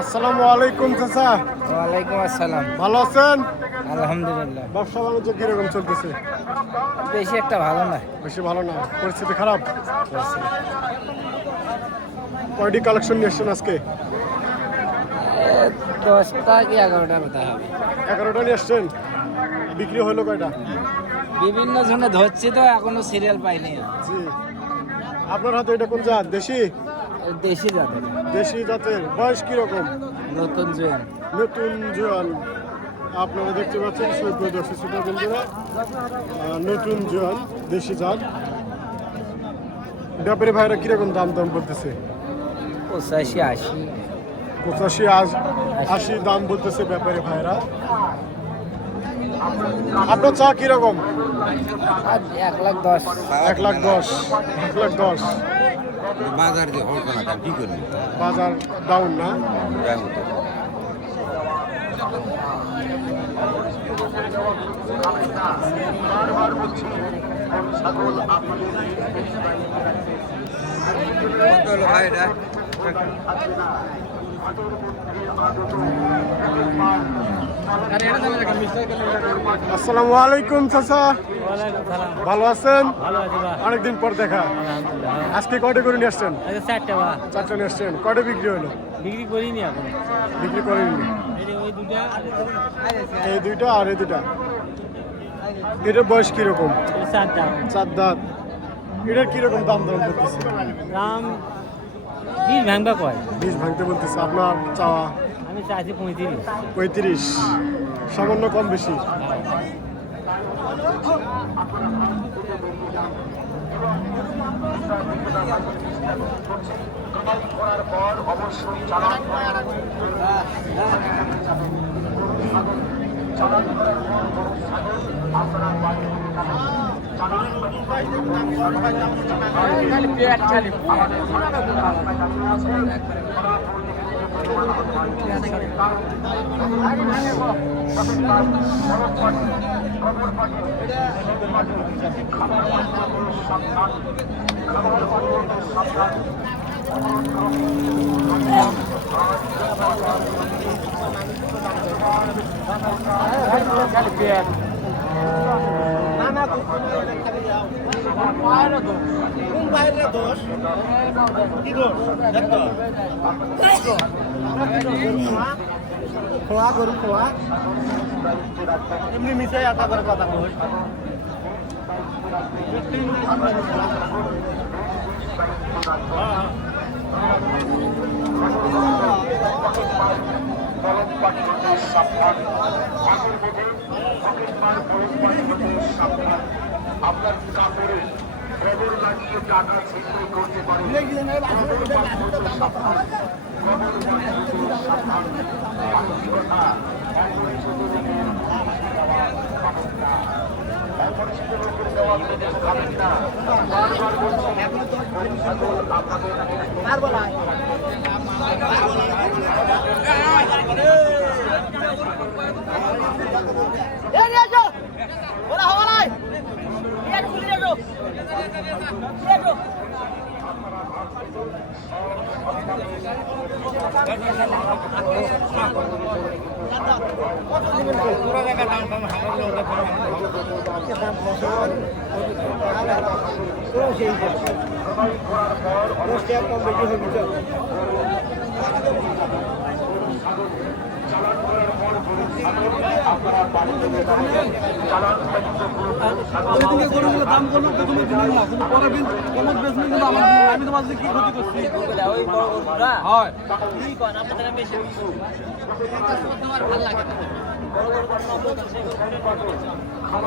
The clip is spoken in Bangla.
আসসালামু আলাইকুম চাচা। ওয়ালাইকুম আসসালাম। ভালো আছেন? আলহামদুলিল্লাহ। ব্যবসা বাণিজ্য কিরকম চলতেছে? বেশি একটা ভালো না। বেশি ভালো না, পরিস্থিতি খারাপ। কয়টি কালেকশন নিয়ে এসছেন আজকে? 10টা কি 11টার মতো হবে। 11টা নিয়ে এসছেন। বিক্রি হলো কয়টা? বিভিন্ন জনে ধরছি তো এখনো সিরিয়াল পাইনি। জি। আপনার হাতে এটা কোন জাত? দেশি? দেশি জাতের দেশি জাতের। বয়স কিরকম? নতুন জোয়ান। নতুন জোয়ান। আপনারা দেখতে পাচ্ছেন সুপ্রিয় দর্শক শ্রোতা বন্ধুরা, নতুন জোয়ান দেশি জাত। ব্যাপারী ভাইরা কিরকম দাম বলতেছে? 85 80। 85 80 দাম বলতেছে ব্যাপারী ভাইরা। আপনার চা কিরকম? আর 1,10,000। 1,10,000। 1,10,000। বাজার দিয়ে হল না কি করবি বাজার ডাউন না? আসসালামু আলাইকুম চাচা। ভালো আছেন? অনেকদিন পর দেখা। আজকে কয়টা করে নিয়ে আসছেন? 4টা নিয়ে আসছেন। কয়টা বিক্রি হলো? বিক্রি করিনি এখন। বিক্রি করেননি? এই দুইটা আর এই দুইটা। এটার বয়স কিরকম? 4 দাঁত। এটার কিরকম দাম করতেছে? দাম 20 ভাঙবা কয়। 20 ভাঙতে বলতেছে। আপনার চাওয়া? আমি চাইছি 35। 35। সামান্য কম বেশি। খোয়া গরু খোয়া এমনি মিশাই আটা করে কথা বল। আপনার কাপড়ে খবর লাগিয়ে টাকা ছিনতাই করতে পারে। দাম করলো তুমি দিলেন না, কিন্তু পরে বিল কমত বেচবেন, কিন্তু আমার আমি তোমার কি ক্ষতি করছি? ওই বড় গরুরা হয় কি কোন আপনাদের বেশি তোমার ভালো লাগে না। বড় গরু